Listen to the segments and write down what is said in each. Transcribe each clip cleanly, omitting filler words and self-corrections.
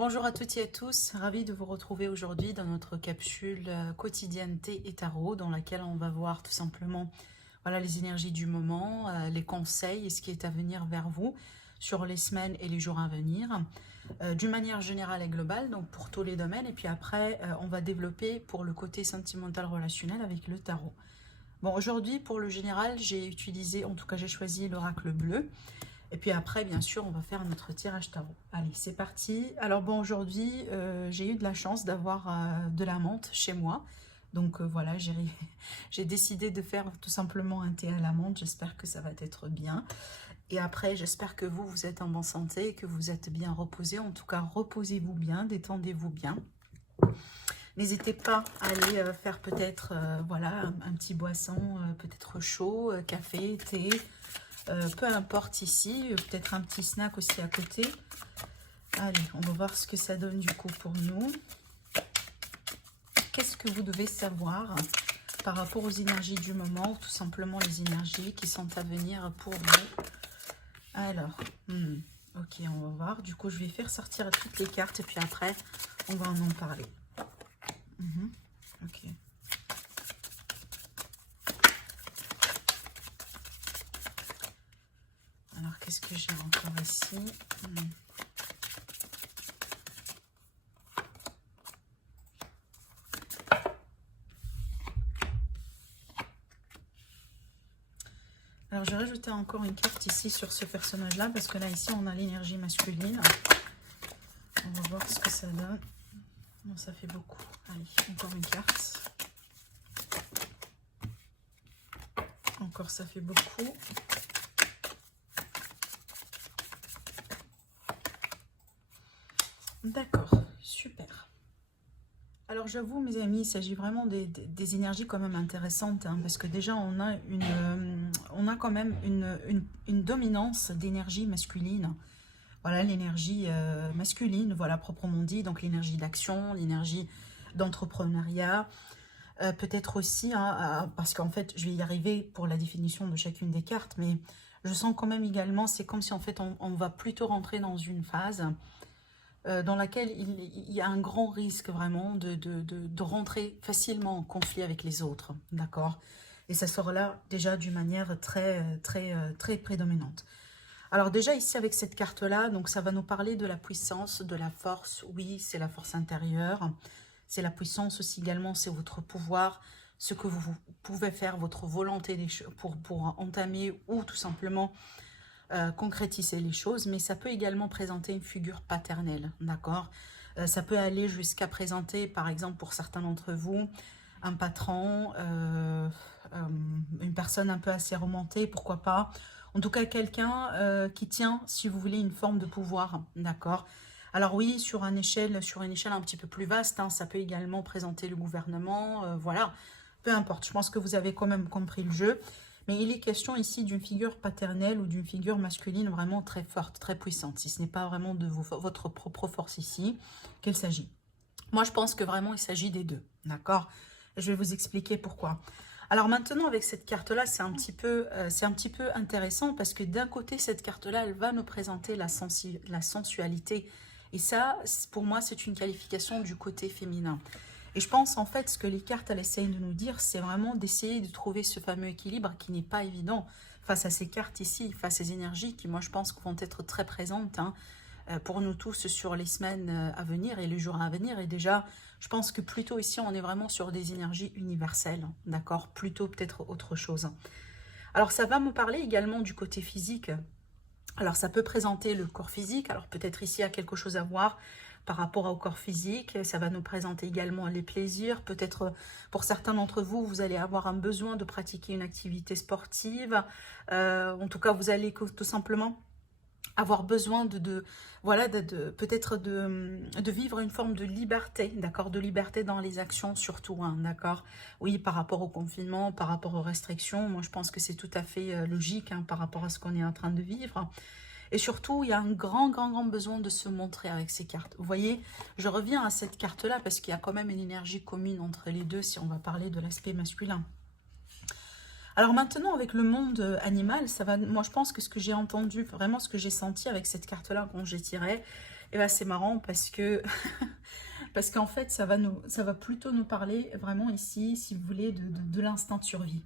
Bonjour à toutes et à tous, ravi de vous retrouver aujourd'hui dans notre capsule quotidienne thé et tarot dans laquelle on va voir tout simplement voilà, les énergies du moment, les conseils et ce qui est à venir vers vous sur les semaines et les jours à venir d'une manière générale et globale, donc pour tous les domaines. Et puis après, on va développer pour le côté sentimental relationnel avec le tarot. Bon, aujourd'hui, pour le général, j'ai utilisé, en tout cas j'ai choisi l'oracle bleu. Et puis après, bien sûr, on va faire notre tirage tarot. Allez, c'est parti. Alors bon, aujourd'hui, j'ai eu de la chance d'avoir de la menthe chez moi. Donc voilà, j'ai décidé de faire tout simplement un thé à la menthe. J'espère que ça va être bien. Et après, j'espère que vous êtes en bonne santé, que vous êtes bien reposé. En tout cas, reposez-vous bien, détendez-vous bien. N'hésitez pas à aller faire peut-être voilà, un petit boisson, peut-être chaud, café, thé. Peu importe ici, peut-être un petit snack aussi à côté. Allez, on va voir ce que ça donne du coup pour nous. Qu'est-ce que vous devez savoir par rapport aux énergies du moment, tout simplement les énergies qui sont à venir pour vous. Alors, ok, on va voir. Du coup, je vais faire sortir toutes les cartes et puis après, on va en parler. Ok. Alors, qu'est-ce que j'ai encore ici? Alors, je vais rajouter encore une carte ici sur ce personnage-là, parce que là, ici, on a l'énergie masculine. On va voir ce que ça donne. Bon, ça fait beaucoup. Allez, encore une carte. Encore, ça fait beaucoup. D'accord, super. Alors j'avoue mes amis, il s'agit vraiment des énergies quand même intéressantes, hein, parce que déjà on a quand même une dominance d'énergie masculine. Voilà l'énergie masculine, voilà proprement dit, donc l'énergie d'action, l'énergie d'entrepreneuriat, peut-être aussi, hein, parce qu'en fait je vais y arriver pour la définition de chacune des cartes, mais je sens quand même également, c'est comme si en fait on va plutôt rentrer dans une phase dans laquelle il y a un grand risque vraiment de rentrer facilement en conflit avec les autres, d'accord? Et ça sera là déjà d'une manière très prédominante. Alors déjà ici avec cette carte-là, donc ça va nous parler de la puissance, de la force. Oui, c'est la force intérieure. C'est la puissance aussi également, c'est votre pouvoir, ce que vous pouvez faire, votre volonté pour entamer ou tout simplement concrétiser les choses, mais ça peut également présenter une figure paternelle, d'accord? Ça peut aller jusqu'à présenter, par exemple, pour certains d'entre vous, un patron, une personne un peu assez remontée, pourquoi pas. En tout cas, quelqu'un qui tient, si vous voulez, une forme de pouvoir, d'accord? Alors oui, sur une échelle un petit peu plus vaste, hein, ça peut également présenter le gouvernement, voilà. Peu importe, je pense que vous avez quand même compris le jeu. Mais il est question ici d'une figure paternelle ou d'une figure masculine vraiment très forte, très puissante. Si ce n'est pas vraiment de votre propre force ici qu'il s'agit. Moi, je pense que vraiment, il s'agit des deux. D'accord? Je vais vous expliquer pourquoi. Alors maintenant, avec cette carte-là, c'est un petit peu intéressant parce que d'un côté, cette carte-là, elle va nous présenter la sensualité. Et ça, pour moi, c'est une qualification du côté féminin. Et je pense en fait ce que les cartes elles essayent de nous dire, c'est vraiment d'essayer de trouver ce fameux équilibre qui n'est pas évident face à ces cartes ici, face à ces énergies qui moi je pense vont être très présentes hein, pour nous tous sur les semaines à venir et les jours à venir. Et déjà je pense que plutôt ici on est vraiment sur des énergies universelles, d'accord, plutôt peut-être autre chose. Alors ça va me parler également du côté physique. Alors ça peut présenter le corps physique, alors peut-être ici il y a quelque chose à voir par rapport au corps physique, ça va nous présenter également les plaisirs, peut-être pour certains d'entre vous, vous allez avoir un besoin de pratiquer une activité sportive, en tout cas vous allez tout simplement avoir besoin voilà, peut-être de vivre une forme de liberté, d'accord, de liberté dans les actions surtout, hein, d'accord. Oui, par rapport au confinement, par rapport aux restrictions, moi je pense que c'est tout à fait logique hein, par rapport à ce qu'on est en train de vivre. Et surtout, il y a un grand besoin de se montrer avec ces cartes. Vous voyez, je reviens à cette carte-là parce qu'il y a quand même une énergie commune entre les deux si on va parler de l'aspect masculin. Alors maintenant, avec le monde animal, ça va. Moi, je pense que ce que j'ai entendu, vraiment ce que j'ai senti avec cette carte-là quand j'ai tiré, Et ben c'est marrant parce que parce qu'en fait ça va plutôt nous parler vraiment ici, si vous voulez, de l'instinct de survie.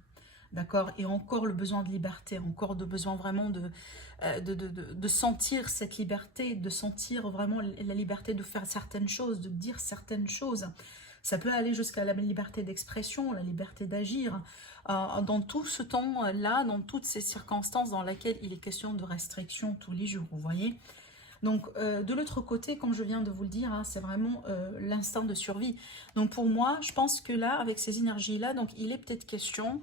D'accord? Et encore le besoin de liberté, encore de besoin vraiment de sentir cette liberté, de sentir vraiment la liberté de faire certaines choses, de dire certaines choses. Ça peut aller jusqu'à la liberté d'expression, la liberté d'agir. Dans tout ce temps-là, dans toutes ces circonstances dans lesquelles il est question de restriction tous les jours, vous voyez. Donc, de l'autre côté, comme je viens de vous le dire, hein, c'est vraiment l'instinct de survie. Donc, pour moi, je pense que là, avec ces énergies-là, donc il est peut-être question,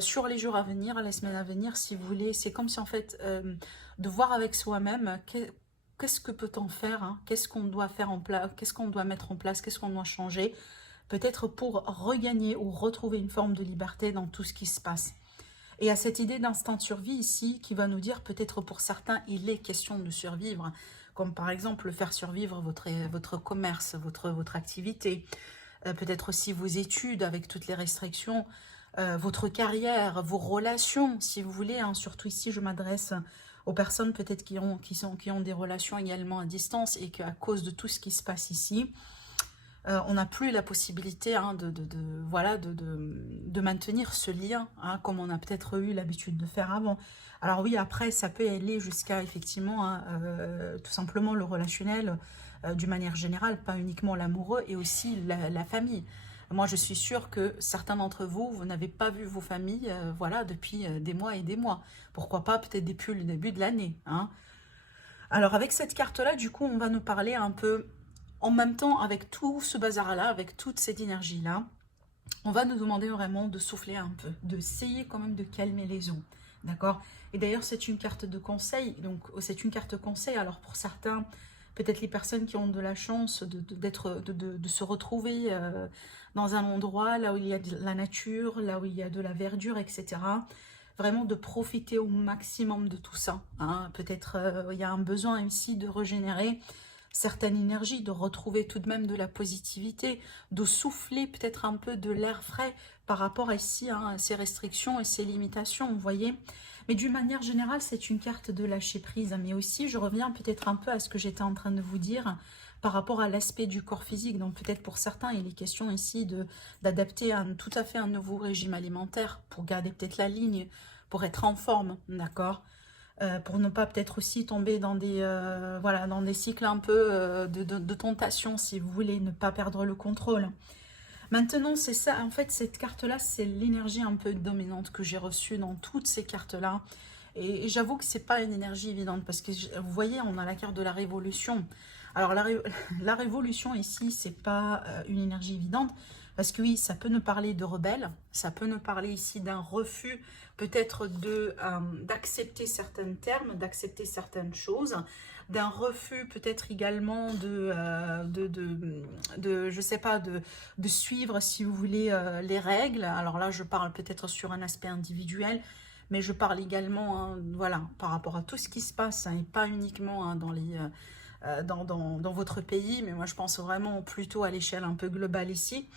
sur les jours à venir, les semaines à venir, si vous voulez, c'est comme si, en fait, de voir avec soi-même qu'est-ce que peut-on faire, hein, qu'est-ce qu'on doit faire en place, qu'est-ce qu'on doit mettre en place, qu'est-ce qu'on doit changer, peut-être pour regagner ou retrouver une forme de liberté dans tout ce qui se passe. Et à cette idée d'instinct de survie ici, qui va nous dire peut-être pour certains, il est question de survivre, comme par exemple faire survivre votre commerce, votre activité, peut-être aussi vos études avec toutes les restrictions, votre carrière, vos relations, si vous voulez, hein, surtout ici je m'adresse aux personnes peut-être qui ont des relations également à distance et qu'à cause de tout ce qui se passe ici, on n'a plus la possibilité hein, voilà, de maintenir ce lien, hein, comme on a peut-être eu l'habitude de faire avant. Alors oui, après, ça peut aller jusqu'à effectivement, hein, tout simplement le relationnel, d'une manière générale, pas uniquement l'amoureux, et aussi la famille. Moi, je suis sûre que certains d'entre vous, vous n'avez pas vu vos familles voilà, depuis des mois et des mois. Pourquoi pas peut-être depuis le début de l'année. Hein. Alors avec cette carte-là, du coup, on va nous parler un peu en même temps, avec tout ce bazar-là, avec toute cette énergie-là, on va nous demander vraiment de souffler un peu, d'essayer quand même de calmer les eaux, d'accord? Et d'ailleurs, c'est une carte de conseil, donc c'est une carte conseil, alors pour certains, peut-être les personnes qui ont de la chance de se retrouver dans un endroit, là où il y a de la nature, là où il y a de la verdure, etc., vraiment de profiter au maximum de tout ça. Hein. Peut-être il y a un besoin ici de régénérer certaines énergies, de retrouver tout de même de la positivité, de souffler peut-être un peu de l'air frais par rapport ici hein, à ces restrictions et ces limitations, vous voyez. Mais d'une manière générale, c'est une carte de lâcher prise. Mais aussi, je reviens peut-être un peu à ce que j'étais en train de vous dire par rapport à l'aspect du corps physique. Donc peut-être pour certains, il est question ici d'adapter tout à fait un nouveau régime alimentaire pour garder peut-être la ligne, pour être en forme, d'accord ? Pour ne pas peut-être aussi tomber dans des, voilà, dans des cycles un peu de tentation, si vous voulez, ne pas perdre le contrôle. Maintenant, c'est ça, en fait, cette carte-là, c'est l'énergie un peu dominante que j'ai reçue dans toutes ces cartes-là. Et j'avoue que c'est pas une énergie évidente, parce que vous voyez, on a la carte de la révolution. Alors, la révolution ici, c'est pas une énergie évidente, parce que oui, ça peut nous parler de rebelles, ça peut nous parler ici d'un refus peut-être d'accepter certains termes, d'accepter certaines choses, d'un refus peut-être également je sais pas, de suivre, si vous voulez, les règles. Alors là, je parle peut-être sur un aspect individuel, mais je parle également, hein, voilà, par rapport à tout ce qui se passe, hein, et pas uniquement hein, dans votre pays, mais moi je pense vraiment plutôt à l'échelle un peu globale ici.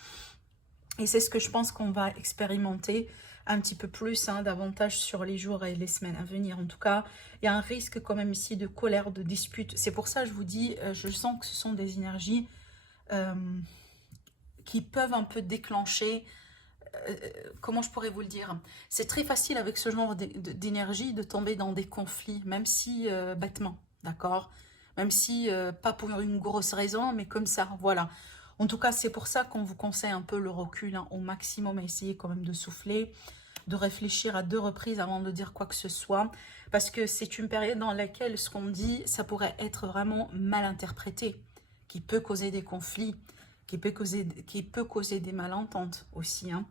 Et c'est ce que je pense qu'on va expérimenter un petit peu plus, hein, davantage sur les jours et les semaines à venir. En tout cas, il y a un risque quand même ici de colère, de dispute. C'est pour ça que je vous dis, je sens que ce sont des énergies qui peuvent un peu déclencher, comment je pourrais vous le dire? C'est très facile avec ce genre d'énergie de tomber dans des conflits, même si bêtement, d'accord? Même si pas pour une grosse raison, mais comme ça, voilà. En tout cas, c'est pour ça qu'on vous conseille un peu le recul hein, au maximum, à essayer quand même de souffler, de réfléchir à 2 reprises avant de dire quoi que ce soit, parce que c'est une période dans laquelle ce qu'on dit, ça pourrait être vraiment mal interprété, qui peut causer des conflits, qui peut causer des malententes aussi, hein.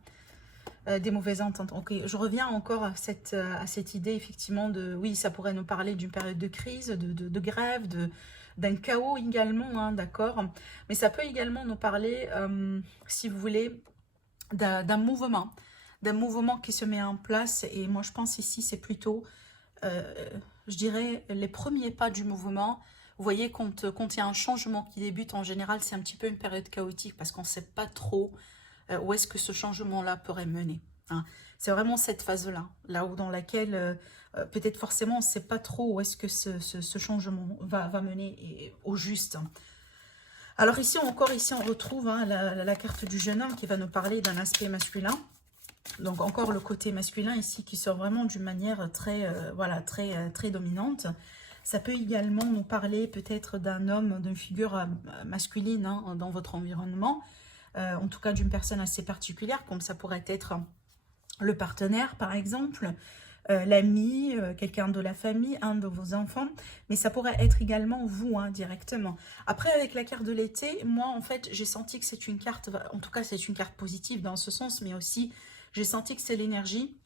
Des mauvaises ententes. Ok, je reviens encore à cette idée effectivement de, oui, ça pourrait nous parler d'une période de crise, de grève, d'un chaos également, hein, d'accord. Mais ça peut également nous parler, si vous voulez, d'un mouvement qui se met en place. Et moi, je pense ici, c'est plutôt, je dirais, les premiers pas du mouvement. Vous voyez, quand il y a un changement qui débute, en général, c'est un petit peu une période chaotique parce qu'on ne sait pas trop où est-ce que ce changement-là pourrait mener. hein. C'est vraiment cette phase-là, là où dans laquelle peut-être forcément on ne sait pas trop où est-ce que ce changement va mener au juste. Alors ici encore, ici on retrouve hein, la carte du jeune homme qui va nous parler d'un aspect masculin. Donc encore le côté masculin ici qui sort vraiment d'une manière très, voilà, très dominante. Ça peut également nous parler peut-être d'un homme, d'une figure masculine hein, dans votre environnement. En tout cas d'une personne assez particulière, comme ça pourrait être le partenaire par exemple, l'ami, quelqu'un de la famille, un de vos enfants, mais ça pourrait être également vous hein, directement. Après avec la carte de l'été, moi en fait j'ai senti que c'est une carte, en tout cas c'est une carte positive dans ce sens, mais aussi j'ai senti que c'est l'énergie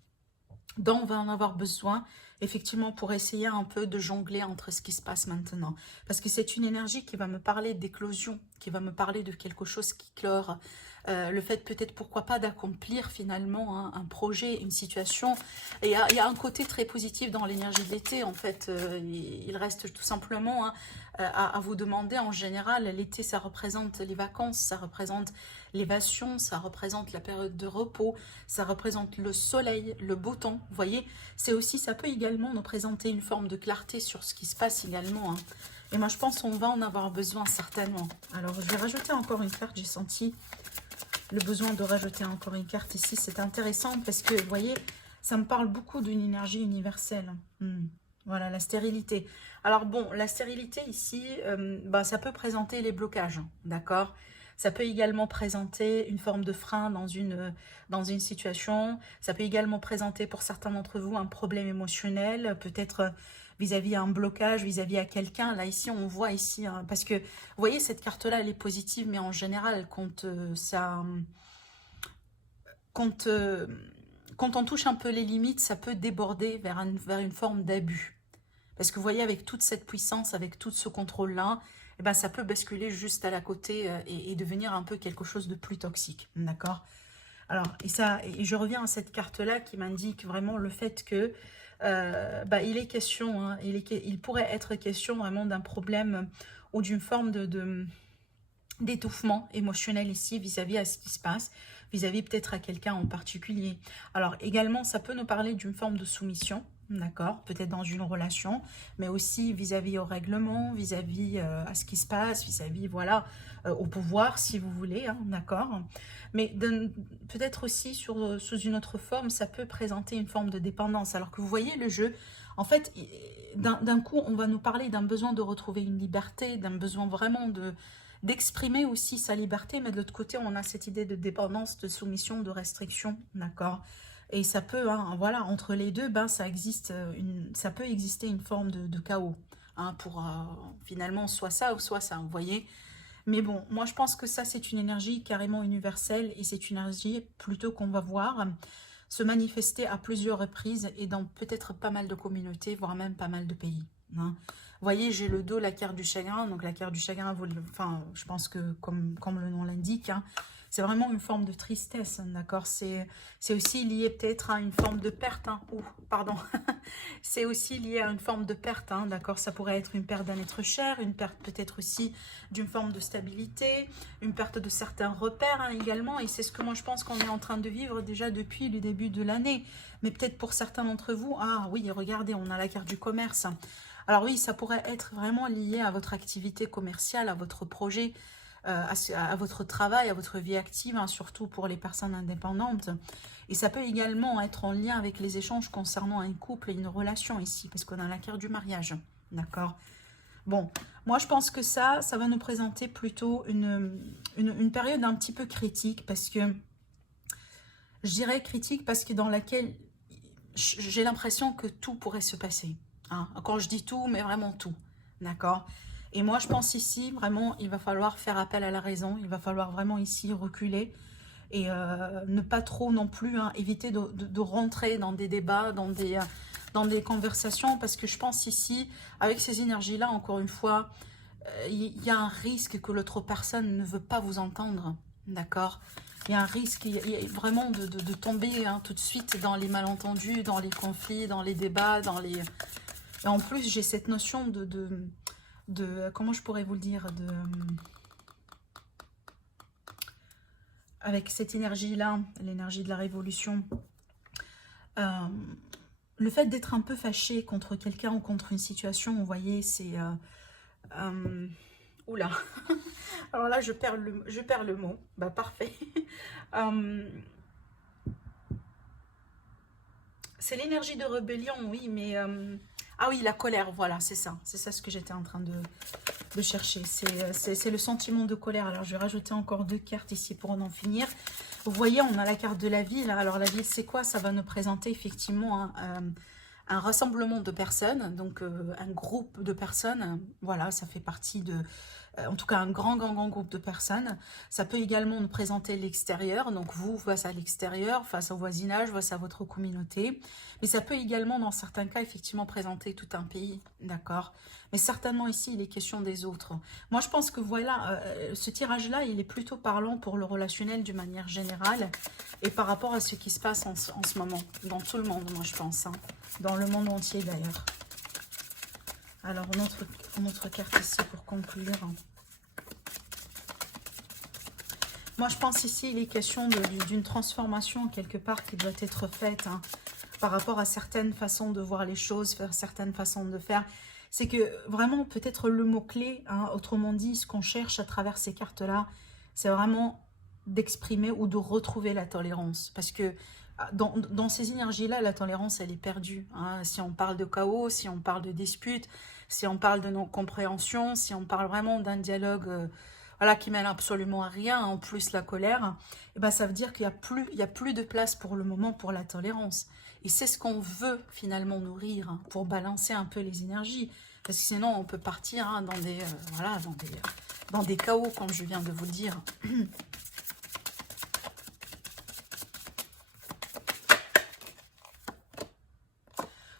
dont on va en avoir besoin, effectivement, pour essayer un peu de jongler entre ce qui se passe maintenant. Parce que c'est une énergie qui va me parler d'éclosion, qui va me parler de quelque chose qui clore. Le fait peut-être, pourquoi pas, d'accomplir finalement hein, un projet, une situation. Et il y a un côté très positif dans l'énergie de l'été, en fait. Il reste tout simplement hein, à vous demander, en général, l'été, ça représente les vacances, ça représente l'évasion, ça représente la période de repos, ça représente le soleil, le beau temps, vous voyez. C'est aussi, ça peut également nous présenter une forme de clarté sur ce qui se passe également. Hein. Et moi, je pense qu'on va en avoir besoin certainement. Alors, je vais rajouter encore une carte, j'ai senti le besoin de rajouter encore une carte ici. C'est intéressant parce que, vous voyez, ça me parle beaucoup d'une énergie universelle. Voilà, la stérilité. Alors bon, la stérilité ici, bah, ça peut présenter les blocages, d'accord ? Ça peut également présenter une forme de frein dans une situation. Ça peut également présenter pour certains d'entre vous un problème émotionnel, peut-être vis-à-vis un blocage, vis-à-vis à quelqu'un. Là, ici, on voit ici, hein, parce que, vous voyez, cette carte-là, elle est positive, mais en général, quand, euh, quand on touche un peu les limites, ça peut déborder vers une forme d'abus. Parce que vous voyez, avec toute cette puissance, avec tout ce contrôle-là, eh ben, ça peut basculer juste à la côté et devenir un peu quelque chose de plus toxique. D'accord ? Alors, et je reviens à cette carte-là qui m'indique vraiment le fait que bah, il est question, hein, il pourrait être question vraiment d'un problème ou d'une forme d'étouffement émotionnel ici vis-à-vis à ce qui se passe, vis-à-vis peut-être à quelqu'un en particulier. Alors également, ça peut nous parler d'une forme de soumission, d'accord, peut-être dans une relation, mais aussi vis-à-vis au règlement, vis-à-vis à ce qui se passe, vis-à-vis, voilà, au pouvoir, si vous voulez, hein, d'accord. Mais peut-être aussi sous une autre forme, ça peut présenter une forme de dépendance. Alors que vous voyez le jeu, en fait, d'un coup, on va nous parler d'un besoin de retrouver une liberté, d'un besoin vraiment d'exprimer aussi sa liberté, mais de l'autre côté, on a cette idée de dépendance, de soumission, de restriction, d'accord. Et ça peut, hein, voilà, entre les deux, ben, ça peut exister une forme de chaos, hein, pour finalement soit ça ou soit ça, vous voyez. Mais bon, moi je pense que ça, c'est une énergie carrément universelle et c'est une énergie plutôt qu'on va voir se manifester à plusieurs reprises et dans peut-être pas mal de communautés, voire même pas mal de pays. Hein. Vous voyez, j'ai le dos, la carte du chagrin. Donc la carte du chagrin, enfin, je pense que comme le nom l'indique, hein, c'est vraiment une forme de tristesse, d'accord. C'est aussi lié peut-être à une forme de perte. Hein. Ouh, pardon. C'est aussi lié à une forme de perte, hein, d'accord. Ça pourrait être une perte d'un être cher, une perte peut-être aussi d'une forme de stabilité, une perte de certains repères hein, également. Et c'est ce que moi je pense qu'on est en train de vivre déjà depuis le début de l'année. Mais peut-être pour certains d'entre vous, ah oui, regardez, on a la carte du commerce. Alors oui, ça pourrait être vraiment lié à votre activité commerciale, à votre projet, à votre travail, à votre vie active, hein, surtout pour les personnes indépendantes. Et ça peut également être en lien avec les échanges concernant un couple et une relation ici, parce qu'on a la carte du mariage, d'accord. Bon, moi je pense que ça va nous présenter plutôt une période un petit peu critique, parce que, je dirais critique parce que dans laquelle j'ai l'impression que tout pourrait se passer. Hein. Quand je dis tout, mais vraiment tout, d'accord. Et moi, je pense ici, vraiment, il va falloir faire appel à la raison. Il va falloir vraiment ici reculer et ne pas trop non plus hein, éviter de rentrer dans des débats, dans des conversations. Parce que je pense ici, avec ces énergies-là, encore une fois, il y a un risque que l'autre personne ne veut pas vous entendre. D'accord. Il y a un risque vraiment de tomber hein, tout de suite dans les malentendus, dans les conflits, dans les débats, Et en plus, j'ai cette notion comment je pourrais vous le dire, avec cette énergie-là, l'énergie de la révolution, Euh, le fait d'être un peu fâché contre quelqu'un ou contre une situation, vous voyez, c'est... euh, oula, alors là, je perds le mot. Bah, parfait. Euh, c'est l'énergie de rébellion, oui, mais... ah oui, la colère, voilà, c'est ça. C'est ça ce que j'étais en train de chercher. C'est le sentiment de colère. Alors, je vais rajouter encore 2 cartes ici pour en finir. Vous voyez, on a la carte de la ville. Alors, la ville, c'est quoi? Ça va nous présenter effectivement un rassemblement de personnes, donc un groupe de personnes. Voilà, ça fait partie de... en tout cas, un grand groupe de personnes. Ça peut également nous présenter l'extérieur, donc vous face à l'extérieur, face au voisinage, face à votre communauté. Mais ça peut également, dans certains cas, effectivement présenter tout un pays, d'accord? Mais certainement ici, il est question des autres. Moi, je pense que voilà, ce tirage-là, il est plutôt parlant pour le relationnel d'une manière générale et par rapport à ce qui se passe en ce moment, dans tout le monde, moi, je pense, hein, dans le monde entier d'ailleurs. Alors, notre carte ici pour conclure. Moi, je pense ici, il est question d'une transformation quelque part qui doit être faite, hein, par rapport à certaines façons de voir les choses, faire certaines façons de faire. C'est que vraiment, peut-être le mot-clé, hein, autrement dit, ce qu'on cherche à travers ces cartes-là, c'est vraiment d'exprimer ou de retrouver la tolérance. Parce que dans ces énergies-là, la tolérance, elle est perdue, hein. Si on parle de chaos, si on parle de disputes, si on parle de non-compréhension, si on parle vraiment d'un dialogue voilà, qui mène absolument à rien, en plus la colère, et ben ça veut dire qu'il n'y a plus de place pour le moment pour la tolérance. Et c'est ce qu'on veut finalement nourrir, hein, pour balancer un peu les énergies. Parce que sinon, on peut partir, hein, dans des, voilà, dans des chaos, comme je viens de vous le dire.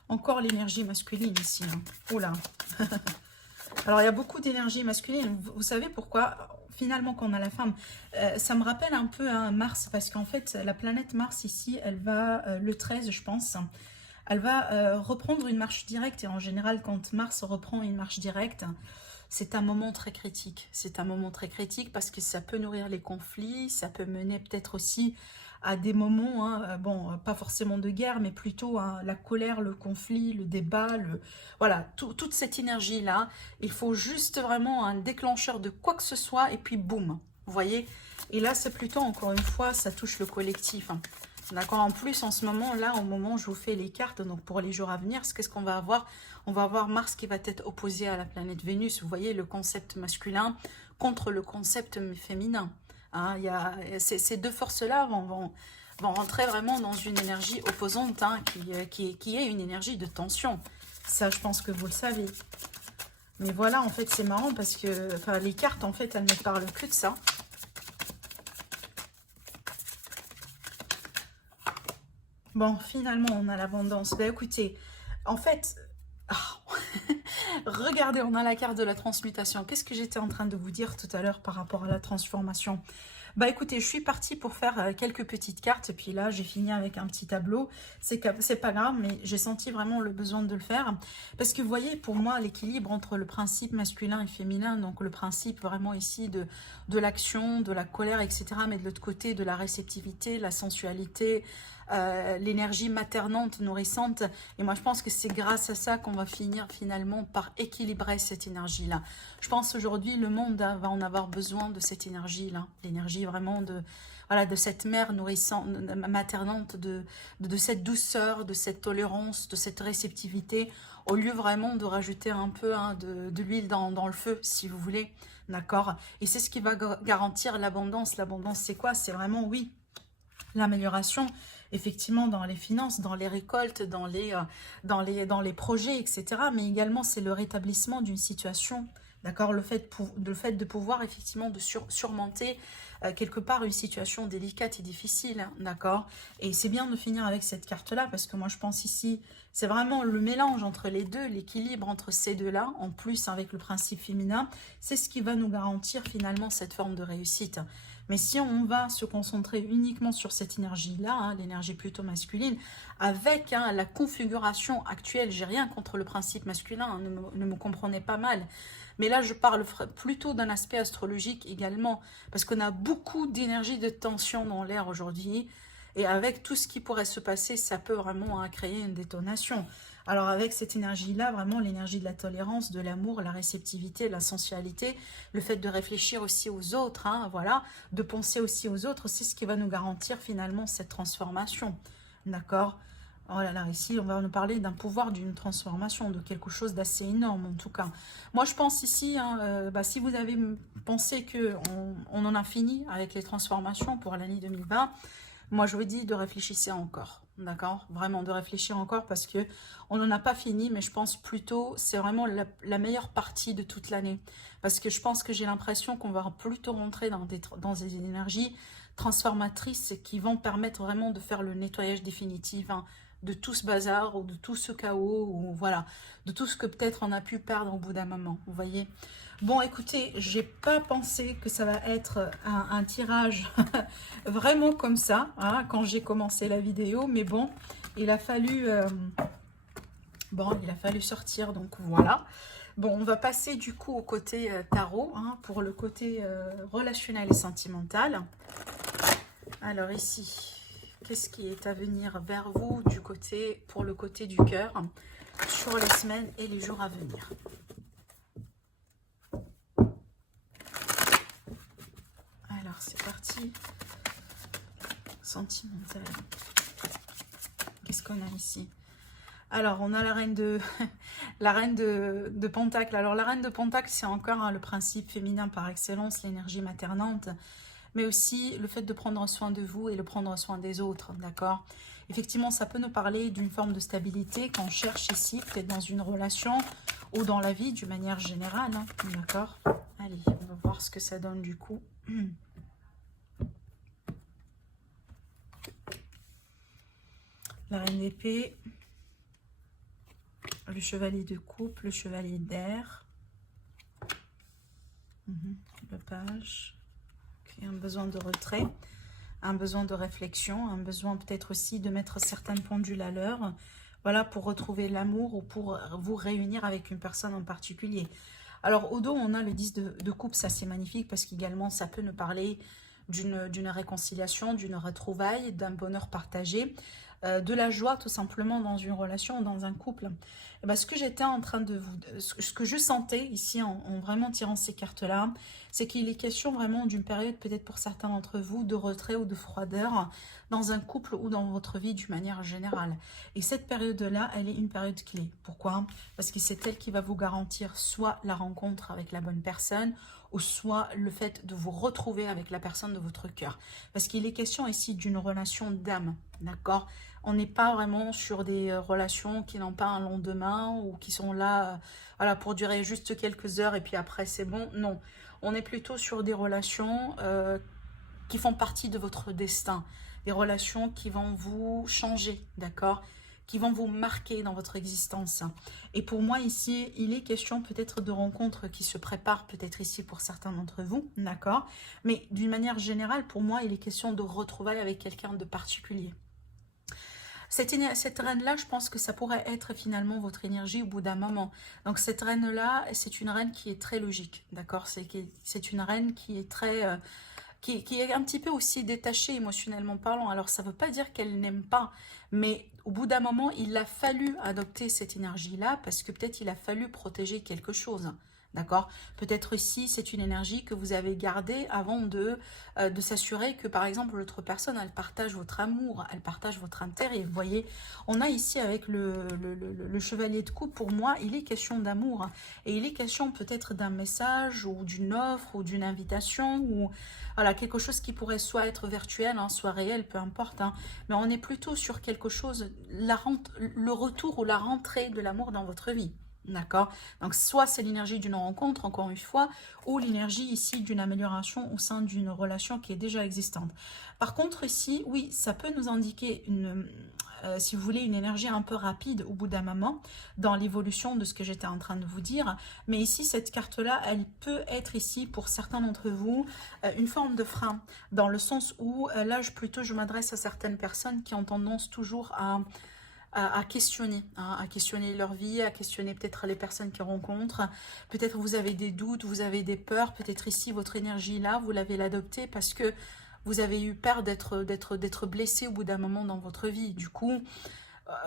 Encore l'énergie masculine ici. Hein. Oula. Alors, il y a beaucoup d'énergie masculine. Vous savez pourquoi? Finalement, quand on a la femme, ça me rappelle un peu un Mars, parce qu'en fait, la planète Mars ici, elle va, le 13, je pense, elle va reprendre une marche directe. Et en général, quand Mars reprend une marche directe, c'est un moment très critique. C'est un moment très critique parce que ça peut nourrir les conflits, ça peut mener peut-être aussi à des moments, hein, bon, pas forcément de guerre, mais plutôt, hein, la colère, le conflit, le débat, voilà, toute cette énergie-là. Il faut juste vraiment un déclencheur de quoi que ce soit et puis boum, vous voyez. Et là, c'est plutôt, encore une fois, ça touche le collectif, hein. D'accord. En plus, en ce moment-là, au moment où je vous fais les cartes, donc pour les jours à venir, qu'est-ce qu'on va avoir? On va avoir Mars qui va être opposé à la planète Vénus. Vous voyez, le concept masculin contre le concept féminin. Hein, ces 2 forces-là vont rentrer vraiment dans une énergie opposante, hein, qui est une énergie de tension. Ça, je pense que vous le savez. Mais voilà, en fait, c'est marrant parce que enfin, les cartes, en fait, elles ne parlent que de ça. Bon, finalement, on a l'abondance. Ben écoutez, en fait, regardez, on a la carte de la transmutation. Qu'est-ce que j'étais en train de vous dire tout à l'heure par rapport à la transformation? Bah écoutez, je suis partie pour faire quelques petites cartes. Et puis là, j'ai fini avec un petit tableau. C'est pas grave, mais j'ai senti vraiment le besoin de le faire. Parce que vous voyez, pour moi, l'équilibre entre le principe masculin et féminin, donc le principe vraiment ici de l'action, de la colère, etc. Mais de l'autre côté, de la réceptivité, la sensualité, l'énergie maternante, nourrissante. Et moi, je pense que c'est grâce à ça qu'on va finir finalement par équilibrer cette énergie-là. Je pense aujourd'hui, le monde va en avoir besoin de cette énergie-là. L'énergie vraiment voilà, de cette mère nourrissante, maternante, de cette douceur, de cette tolérance, de cette réceptivité, au lieu vraiment de rajouter un peu, hein, de l'huile dans le feu, si vous voulez. D'accord? Et c'est ce qui va garantir l'abondance. L'abondance, c'est quoi? C'est vraiment, oui, l'amélioration, effectivement, dans les finances, dans les récoltes, dans les projets, etc. Mais également, c'est le rétablissement d'une situation, d'accord, le fait de pouvoir, effectivement, de surmonter quelque part une situation délicate et difficile, hein, d'accord. Et c'est bien de finir avec cette carte-là, parce que moi, je pense ici, c'est vraiment le mélange entre les deux, l'équilibre entre ces deux-là, en plus avec le principe féminin, c'est ce qui va nous garantir, finalement, cette forme de réussite. Mais si on va se concentrer uniquement sur cette énergie-là, hein, l'énergie plutôt masculine, avec, hein, la configuration actuelle, j'ai rien contre le principe masculin, hein, ne me comprenez pas mal. Mais là, je parle plutôt d'un aspect astrologique également, parce qu'on a beaucoup d'énergie de tension dans l'air aujourd'hui. Et avec tout ce qui pourrait se passer, ça peut vraiment créer une détonation. Alors avec cette énergie-là, vraiment l'énergie de la tolérance, de l'amour, la réceptivité, la sensualité, le fait de réfléchir aussi aux autres, hein, voilà, de penser aussi aux autres, c'est ce qui va nous garantir finalement cette transformation. D'accord? Oh là là, ici on va nous parler d'un pouvoir, d'une transformation, de quelque chose d'assez énorme en tout cas. Moi je pense ici, hein, si vous avez pensé qu'on en a fini avec les transformations pour l'année 2020, moi, je vous dis de réfléchir encore, d'accord? Vraiment, de réfléchir encore parce que on n'en a pas fini, mais je pense plutôt, c'est vraiment la meilleure partie de toute l'année. Parce que je pense que j'ai l'impression qu'on va plutôt rentrer dans des énergies transformatrices qui vont permettre vraiment de faire le nettoyage définitif, hein, de tout ce bazar ou de tout ce chaos, ou voilà, de tout ce que peut-être on a pu perdre au bout d'un moment, vous voyez? Bon, écoutez, j'ai pas pensé que ça va être un tirage vraiment comme ça, hein, quand j'ai commencé la vidéo, mais bon, il a fallu, il a fallu sortir, donc voilà. Bon, on va passer du coup au côté tarot, hein, pour le côté relationnel et sentimental. Alors ici, qu'est-ce qui est à venir vers vous du côté, pour le côté du cœur, sur les semaines et les jours à venir? Alors, c'est parti. Sentimental. Qu'est-ce qu'on a ici? Alors, on a la reine de la reine de Pentacle. Alors, la reine de Pentacle, c'est encore, hein, le principe féminin par excellence, l'énergie maternante, mais aussi le fait de prendre soin de vous et de prendre soin des autres, d'accord? Effectivement, ça peut nous parler d'une forme de stabilité qu'on cherche ici, peut-être dans une relation ou dans la vie d'une manière générale, hein, d'accord? Allez, on va voir ce que ça donne du coup. La reine d'épée, le chevalier de coupe, le chevalier d'air, le page, un besoin de retrait, un besoin de réflexion, un besoin peut-être aussi de mettre certaines pendules à l'heure, voilà, pour retrouver l'amour ou pour vous réunir avec une personne en particulier. Alors au dos, on a le 10 de coupe, ça c'est magnifique parce qu'également ça peut nous parler d'une réconciliation, d'une retrouvaille, d'un bonheur partagé, de la joie tout simplement dans une relation, dans un couple. Et bien, ce que j'étais en train de vous... Ce que je sentais ici en vraiment tirant ces cartes-là, c'est qu'il est question vraiment d'une période, peut-être pour certains d'entre vous, de retrait ou de froideur dans un couple ou dans votre vie d'une manière générale. Et cette période-là, elle est une période clé. Pourquoi? Parce que c'est elle qui va vous garantir soit la rencontre avec la bonne personne, ou soit le fait de vous retrouver avec la personne de votre cœur. Parce qu'il est question ici d'une relation d'âme, d'accord? On n'est pas vraiment sur des relations qui n'ont pas un lendemain ou qui sont là voilà, pour durer juste quelques heures et puis après c'est bon. Non, on est plutôt sur des relations qui font partie de votre destin. Des relations qui vont vous changer, d'accord? Qui vont vous marquer dans votre existence. Et pour moi ici, il est question peut-être de rencontres qui se préparent peut-être ici pour certains d'entre vous, d'accord? Mais d'une manière générale, pour moi, il est question de retrouvailles avec quelqu'un de particulier. Cette reine-là, je pense que ça pourrait être finalement votre énergie au bout d'un moment. Donc cette reine-là, c'est une reine qui est très logique, d'accord? C'est une reine qui est très... qui est un petit peu aussi détachée émotionnellement parlant. Alors ça ne veut pas dire qu'elle n'aime pas, mais au bout d'un moment, il a fallu adopter cette énergie-là parce que peut-être il a fallu protéger quelque chose. D'accord? Peut-être ici, c'est une énergie que vous avez gardée avant de s'assurer que, par exemple, l'autre personne, elle partage votre amour, elle partage votre intérêt. Vous voyez, on a ici avec le chevalier de coupe, pour moi, il est question d'amour. Et il est question peut-être d'un message ou d'une offre ou d'une invitation ou voilà, quelque chose qui pourrait soit être virtuel, hein, soit réel, peu importe. Hein. Mais on est plutôt sur quelque chose, le retour ou la rentrée de l'amour dans votre vie. D'accord? Donc, soit c'est l'énergie d'une rencontre, encore une fois, ou l'énergie ici d'une amélioration au sein d'une relation qui est déjà existante. Par contre, ici, oui, ça peut nous indiquer si vous voulez, une énergie un peu rapide au bout d'un moment dans l'évolution de ce que j'étais en train de vous dire. Mais ici, cette carte-là, elle peut être ici, pour certains d'entre vous, une forme de frein, dans le sens où, là, je m'adresse à certaines personnes qui ont tendance toujours à questionner, hein, à questionner leur vie, à questionner peut-être les personnes qu'ils rencontrent. Peut-être vous avez des doutes, vous avez des peurs, peut-être ici votre énergie là, vous l'avez adoptée parce que vous avez eu peur d'être blessé au bout d'un moment dans votre vie. Du coup,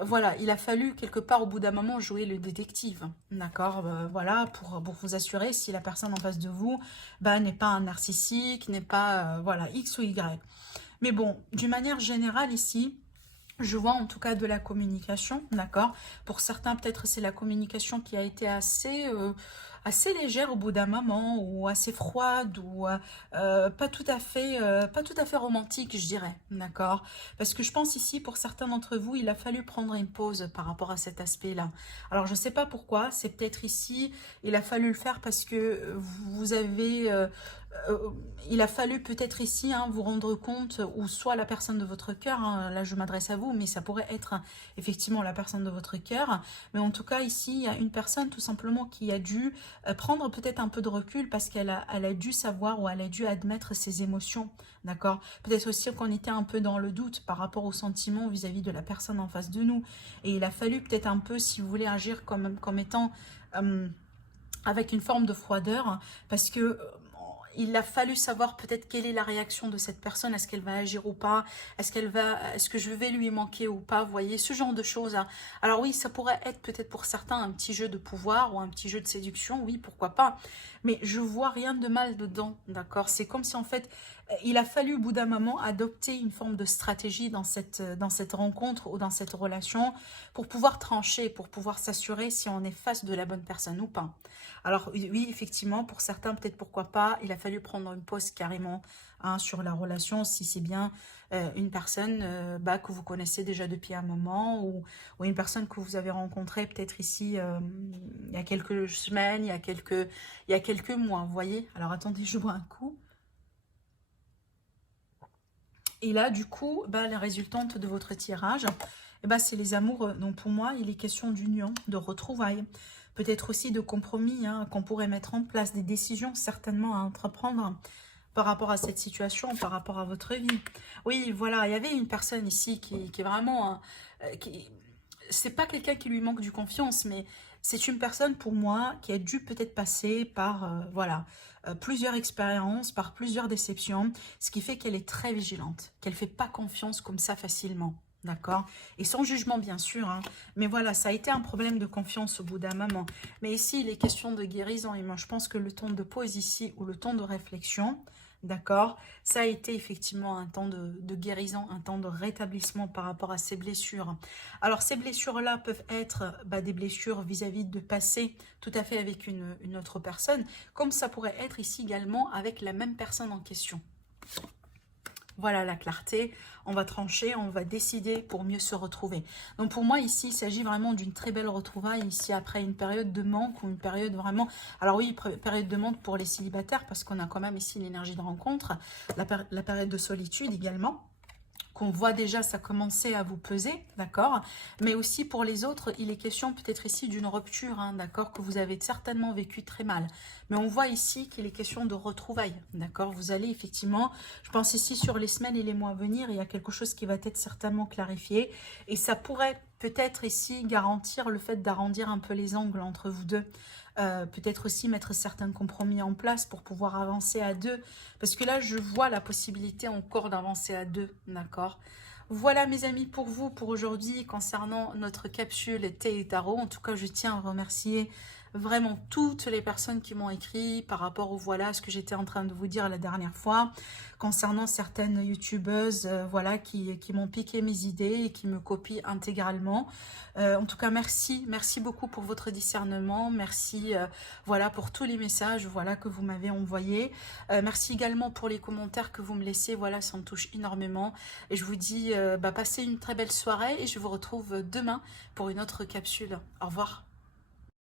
voilà, il a fallu quelque part au bout d'un moment jouer le détective, d'accord, voilà, pour vous assurer si la personne en face de vous bah, n'est pas un narcissique, n'est pas, voilà, X ou Y. Mais bon, d'une manière générale ici, je vois en tout cas de la communication, d'accord. Pour certains, peut-être c'est la communication qui a été assez légère au bout d'un moment, ou assez froide, ou pas tout à fait romantique, je dirais, d'accord. Parce que je pense ici, pour certains d'entre vous, il a fallu prendre une pause par rapport à cet aspect-là. Alors, je ne sais pas pourquoi, c'est peut-être ici, il a fallu le faire parce que vous avez... euh, il a fallu peut-être ici vous rendre compte, ou soit la personne de votre cœur, là je m'adresse à vous, mais ça pourrait être effectivement la personne de votre cœur, mais en tout cas ici il y a une personne tout simplement qui a dû prendre peut-être un peu de recul parce elle a dû savoir ou elle a dû admettre ses émotions, d'accord. Peut-être aussi qu'on était un peu dans le doute par rapport aux sentiments vis-à-vis de la personne en face de nous, et il a fallu peut-être un peu, si vous voulez, agir comme étant... avec une forme de froideur, parce que il a fallu savoir peut-être quelle est la réaction de cette personne, est-ce qu'elle va agir ou pas, est-ce que je vais lui manquer ou pas, vous voyez, ce genre de choses. Alors oui, ça pourrait être peut-être pour certains un petit jeu de pouvoir ou un petit jeu de séduction, oui, pourquoi pas, mais je vois rien de mal dedans, d'accord. C'est comme si en fait, il a fallu au bout d'un moment adopter une forme de stratégie dans cette rencontre ou dans cette relation pour pouvoir trancher, pour pouvoir s'assurer si on est face de la bonne personne ou pas. Alors oui, effectivement, pour certains, peut-être pourquoi pas, il a fallu prendre une pause carrément sur la relation, si c'est bien une personne que vous connaissez déjà depuis un moment, ou une personne que vous avez rencontrée peut-être ici il y a quelques semaines, il y a quelques mois, vous voyez. Alors attendez, je bois un coup. Et là, du coup, la résultante de votre tirage, c'est les amoureux. Donc pour moi, il est question d'union, de retrouvailles, peut-être aussi de compromis qu'on pourrait mettre en place, des décisions certainement à entreprendre par rapport à cette situation, par rapport à votre vie. Oui, voilà, il y avait une personne ici qui est vraiment... c'est pas quelqu'un qui lui manque du confiance, mais c'est une personne pour moi qui a dû peut-être passer par plusieurs expériences, par plusieurs déceptions, ce qui fait qu'elle est très vigilante, qu'elle fait pas confiance comme ça facilement. D'accord. Et sans jugement, bien sûr. Mais voilà, ça a été un problème de confiance au bout d'un moment. Mais ici, il est question de guérison. Et moi, je pense que le temps de pause ici, ou le temps de réflexion, d'accord, ça a été effectivement un temps de guérison, un temps de rétablissement par rapport à ces blessures. Alors, ces blessures-là peuvent être des blessures vis-à-vis de passé, tout à fait avec une autre personne, comme ça pourrait être ici également avec la même personne en question. Voilà la clarté, on va trancher, on va décider pour mieux se retrouver. Donc pour moi ici, il s'agit vraiment d'une très belle retrouvaille ici après une période de manque ou une période vraiment... Alors oui, période de manque pour les célibataires parce qu'on a quand même ici l'énergie de rencontre, la période de solitude également, qu'on voit déjà ça commencer à vous peser, d'accord. Mais aussi pour les autres, il est question peut-être ici d'une rupture, d'accord, que vous avez certainement vécu très mal. Mais on voit ici qu'il est question de retrouvailles, d'accord. Vous allez effectivement, je pense ici sur les semaines et les mois à venir, il y a quelque chose qui va être certainement clarifié. Et ça pourrait peut-être ici garantir le fait d'arrondir un peu les angles entre vous deux. Peut-être aussi mettre certains compromis en place pour pouvoir avancer à deux. Parce que là, je vois la possibilité encore d'avancer à deux, d'accord. Voilà mes amis pour vous, pour aujourd'hui, concernant notre capsule thé et tarot. En tout cas, je tiens à remercier vraiment toutes les personnes qui m'ont écrit par rapport au voilà ce que j'étais en train de vous dire la dernière fois concernant certaines youtubeuses voilà qui m'ont piqué mes idées et qui me copient intégralement. En tout cas, merci beaucoup pour votre discernement, merci voilà pour tous les messages voilà que vous m'avez envoyés. Merci également pour les commentaires que vous me laissez, voilà, ça me touche énormément. Et je vous dis passez une très belle soirée et je vous retrouve demain pour une autre capsule. Au revoir.